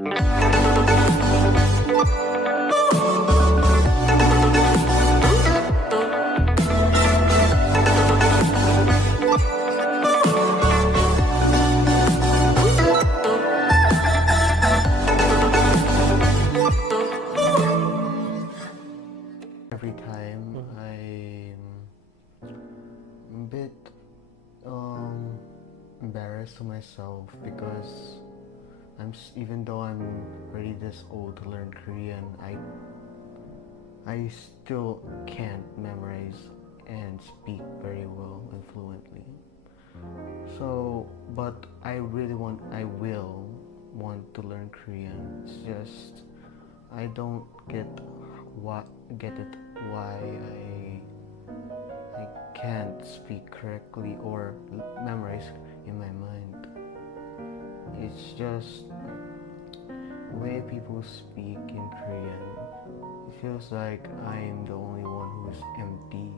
Every time I'm a bit embarrassed to myself because even though I'm already this old to learn Korean, I still can't memorize and speak very well and fluently. So, but I will want to learn Korean. It's just I don't get it why I can't speak correctly or memorize in my mind. It's just the way people speak in Korean. It feels like I'm the only one who's empty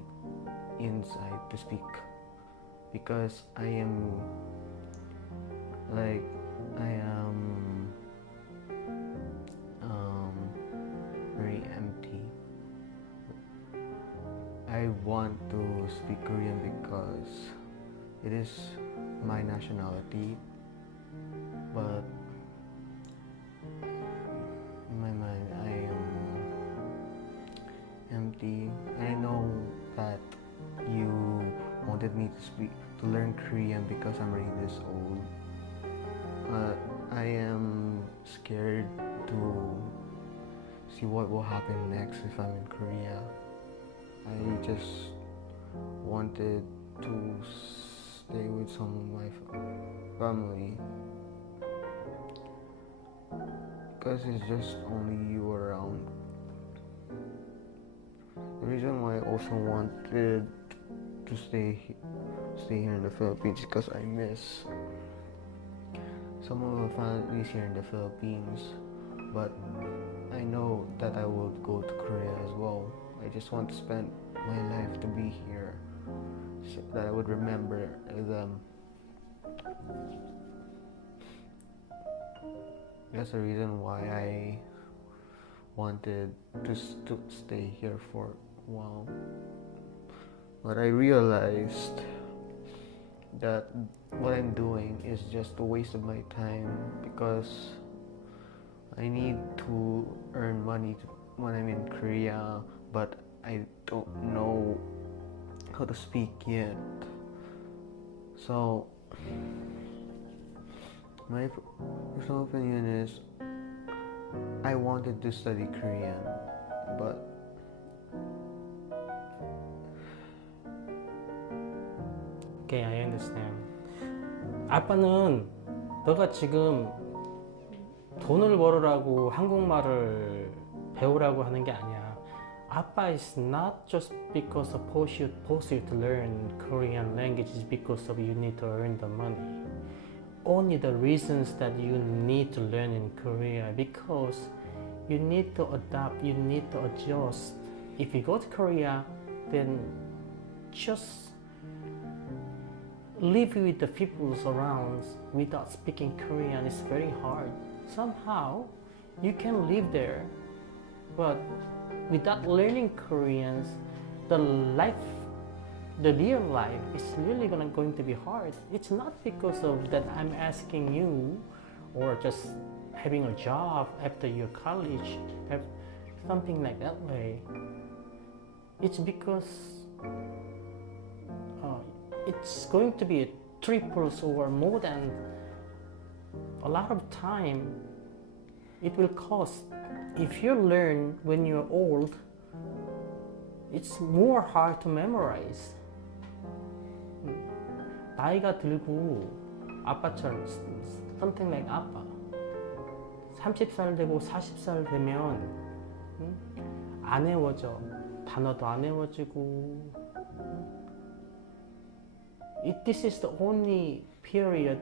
inside to speak because I am very empty. I want to speak Korean because it is my nationality, but in my mind I am empty. I know that you wanted me to learn Korean because I'm already this old, but I am scared to see what will happen next if I'm in Korea. I just wanted to stay with some of my family because it's just only you around. The reason why I also wanted to stay here in the Philippines is because I miss some of my families here in the Philippines, but I know that I will go to Korea as well. I just want to spend my life to be here so that I would remember them. That's the reason why I wanted to stay here for a while. But I realized that what I'm doing is just a waste of my time because I need to earn money when I'm in Korea, but I don't know how to speak yet. So my personal opinion is I wanted to study Korean, but Okay, I understand. 아빠는 너가 지금 돈을 벌으라고 한국말을 배우라고 하는 게 아니야. 아빠 is not just because of force you to learn Korean language is because of you need to earn the money. Only the reasons that you need to learn in Korea because you need to adapt, you need to adjust. If you go to Korea, then just live with the people around without speaking Korean is very hard. Somehow you can live there, but without learning Korean, the real life is really going to be hard. It's not because of that I'm asking you or just having a job after your college, something like that way. It's because it's going to be triples or more than a lot of time it will cost. If you learn when you're old, it's more hard to memorize. 나이가 들고 아빠처럼 something like 아빠 30살 되고 40살 되면 안 외워져. 단어도 안 외워지고 this is the only period.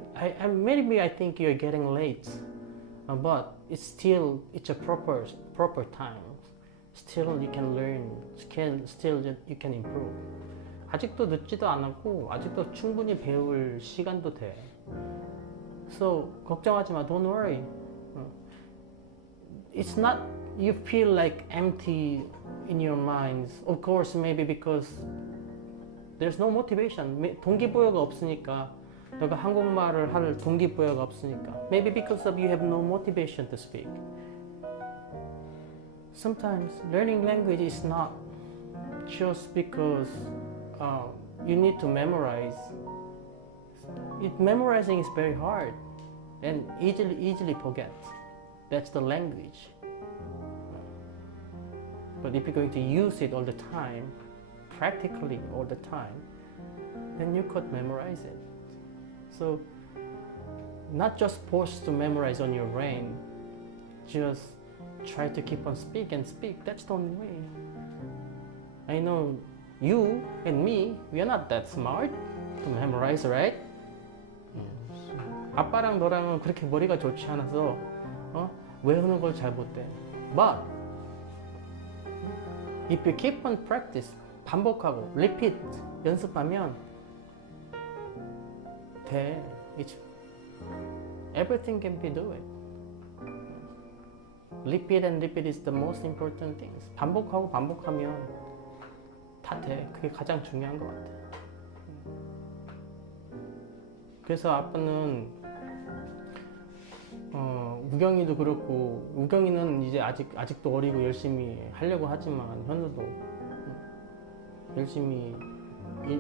Maybe I think you're getting late, but it's a proper time. Still you can learn. Still you can improve. 아직도 늦지도 않았고 아직도 충분히 배울 시간도 돼. So 걱정하지 마. Don't worry. it's not you feel like empty in your minds. Of course, maybe because there's no motivation. 동기부여가 없으니까. 너가 한국말을 할 동기부여가 없으니까. Maybe because of you have no motivation to speak. Sometimes learning language is not just because you need to memorize. Memorizing is very hard and easily forget. That's the language. But if you're going to use it all the time, practically all the time, then you could memorize it. So, not just forced to memorize on your brain, just try to keep on speak and speak. That's the only way. I know you and me, we are not that smart to memorize, right? 아빠랑 너랑은 그렇게 머리가 좋지 않아서 외우는 걸 잘 못해. But if you keep on practice, 반복하고 repeat, 연습하면 돼. Everything can be do it. Repeat and repeat is the most important thing. 반복하고 반복하면 다 돼. 그게 가장 중요한 것 같아. 그래서 아빠는 우경이도 그렇고 우경이는 이제 아직도 어리고 열심히 하려고 하지만 현우도 열심히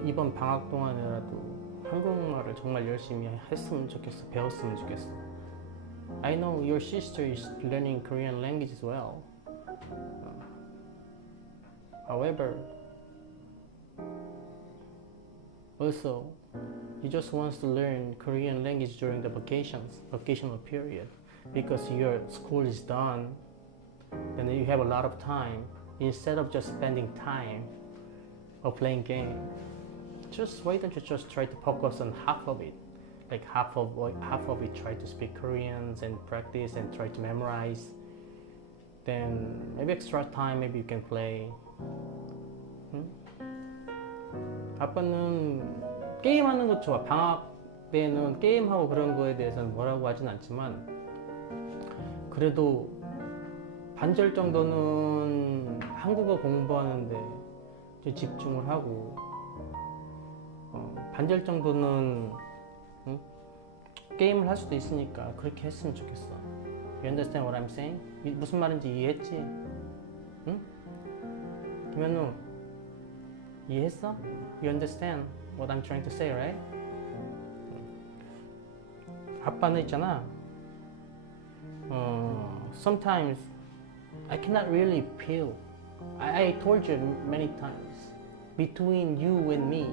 이번 방학 동안이라도 한국말을 정말 열심히 했으면 좋겠어. 배웠으면 좋겠어. I know your sister is learning Korean language as well. However, also, you just want to learn Korean language during the vacational period, because your school is done, and then you have a lot of time. Instead of just spending time or playing game, why don't you just try to focus on half of it? Like half of it, try to speak Koreans and practice and try to memorize. Then maybe extra time, maybe you can play. 아빠는 게임하는 거 좋아. 방학 때는 게임하고 그런 거에 대해서는 뭐라고 하진 않지만 그래도 반절 정도는 한국어 공부하는데 좀 집중을 하고 반절 정도는 게임을 할 수도 있으니까 그렇게 했으면 좋겠어. You understand what I'm saying? 무슨 말인지 이해했지? 응? 김현우 이해했어? You understand what I'm trying to say, right? 아빠는 있잖아. Sometimes I cannot really feel. I told you many times. Between you and me,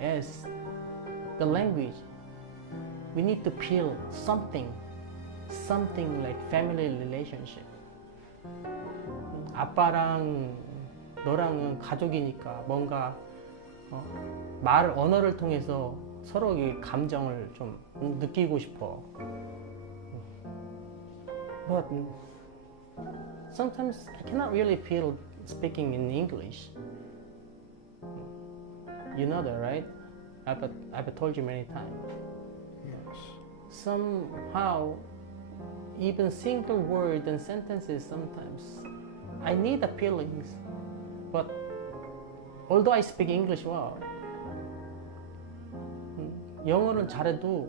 as the language, we need to feel something like family relationship. 아빠랑 너랑은 가족이니까 뭔가 언어를 통해서 서로의 감정을 좀 느끼고 싶어. But sometimes I cannot really feel speaking in English. You know that, right? I've told you many times. Yes. Somehow, even single word and sentences sometimes, I need the feelings. But although I speak English well, 영어는 잘해도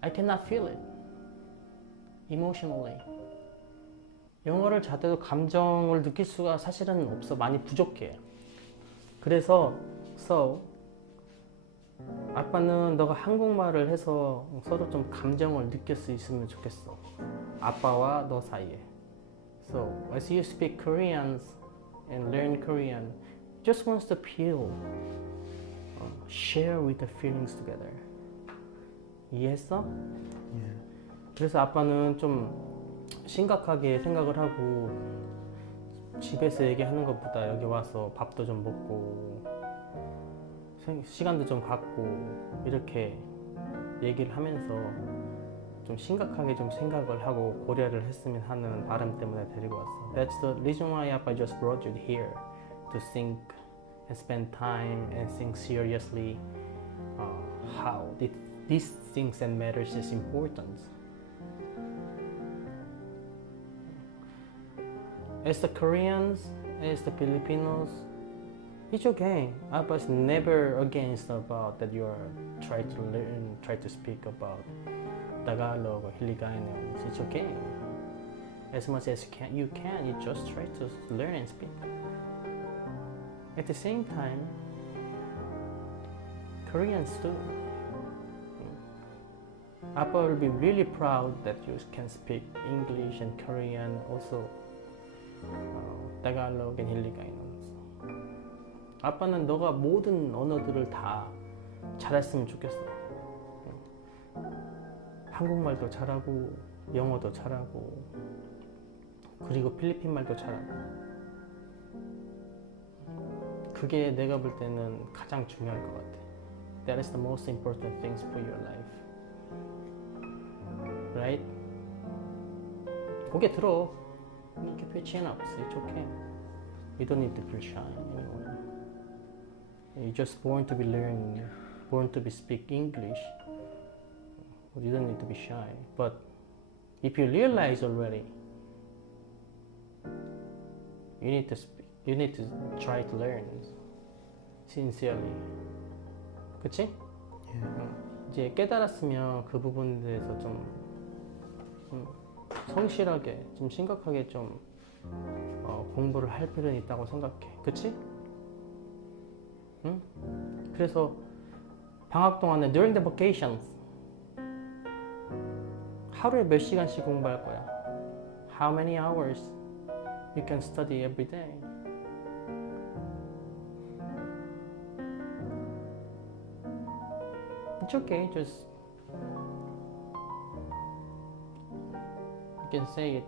I cannot feel it emotionally. 영어를 잘해도 감정을 느낄 수가 사실은 없어. 많이 부족해. 그래서 아빠는 너가 한국말을 해서 서로 좀 감정을 느낄 수 있으면 좋겠어. 아빠와 너 사이에. So as you speak Korean and learn Korean, just wants to feel, share with the feelings together. 이해했어? Yeah. 그래서 아빠는 좀 심각하게 생각을 하고 집에서 얘기하는 것보다 여기 와서 밥도 좀 먹고 시간도 좀 갖고 이렇게 얘기를 하면서 좀 심각하게 좀 생각을 하고 고려를 했으면 하는 바람 때문에 데리고 왔어. That's the reason why Appa just brought you here, to think and spend time and think seriously how these things and matters is important. as the Koreans, as the Filipinos, it's okay. Abba's never against about that you are trying to learn, try to speak about Tagalog or Hiligaynon. It's okay. As much as you can, you just try to learn and speak. At the same time, Koreans too. Abba will be really proud that you can speak English and Korean, also Tagalog and Hiligaynon. 아빠는 너가 모든 언어들을 다 잘했으면 좋겠어. 한국말도 잘하고 영어도 잘하고 그리고 필리핀 말도 잘하고. 그게 내가 볼 때는 가장 중요할 것 같아. That is the most important things for your life. Right? 고개 들어. Keep your chin up. It's okay. You don't need to feel shy anymore. You're just born to be learning, born to be speak English. You don't need to be shy. But if you realize already, you need to speak. You need to try to learn sincerely. 그치? 이제 깨달았으면 그 부분에 대해서 좀 성실하게, 좀 심각하게 좀 공부를 할 필요는 있다고 생각해. 그치? 응? 그래서 방학 동안에 during the vacations 하루에 몇 시간씩 공부할 거야? How many hours you can study every day? It's okay, just you can say it.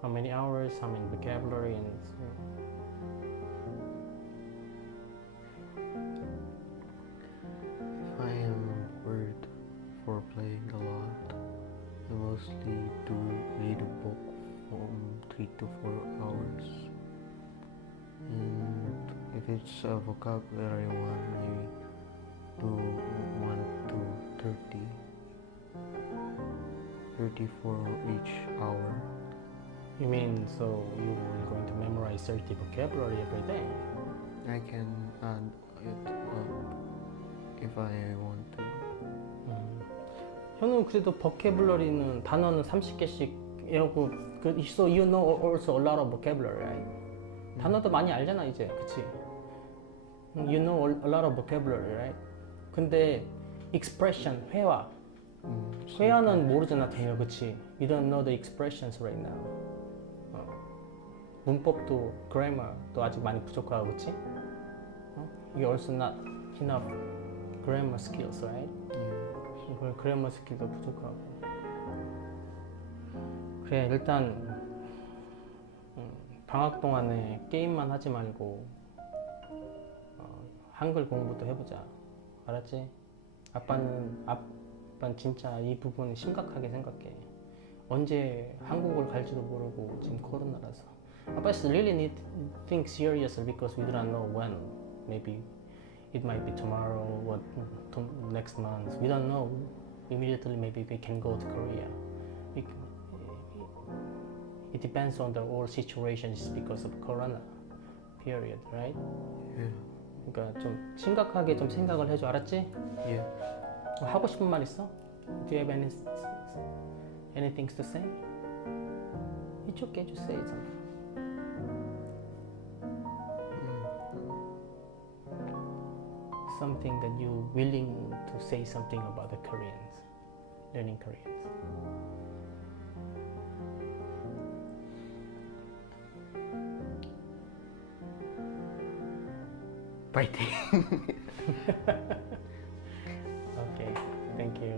How many hours, how many vocabulary, and If I am bored for playing a lot, I mostly do read a book from 3 to 4 hours. And if it's a vocabulary one, I do 1 to 30 for each hour. you mean so you're going to memorize 30 vocabulary every day? I can add it up if I want to. 형은 그래도 vocabulary는 단어는 30개씩 외우고 so you know also a lot of vocabulary, right? 단어도 많이 알잖아 이제, 그치? You know a lot of vocabulary, right? 근데 expression, 회화 회화는 모르잖아 대요, 그치? You don't know the expressions right now. 문법도 grammar도 아직 많이 부족하고, 그치? You also not enough grammar skills, right? 이걸 그래머 스킬도 부족하고. 그래, 일단 방학 동안에 게임만 하지 말고 한글 공부도 해보자. 알았지? 아빠는 진짜 이 부분 심각하게 생각해. 언제 한국을 갈지도 모르고 지금 코로나라서. 아빠 really need think seriously because we do not know when. Maybe it might be tomorrow or next month. We don't know. Immediately, maybe we can go to Korea. It depends on the whole situation. It's because of Corona period, right? Yeah. 그러니까 좀 심각하게 좀 생각을 해줘, 알았지? Yeah. 하고 싶은 말 있어? Do you have anything to say? It's okay, just say something. Something that you're willing to say something about the Koreans, learning Koreans. Fighting. Okay, thank you.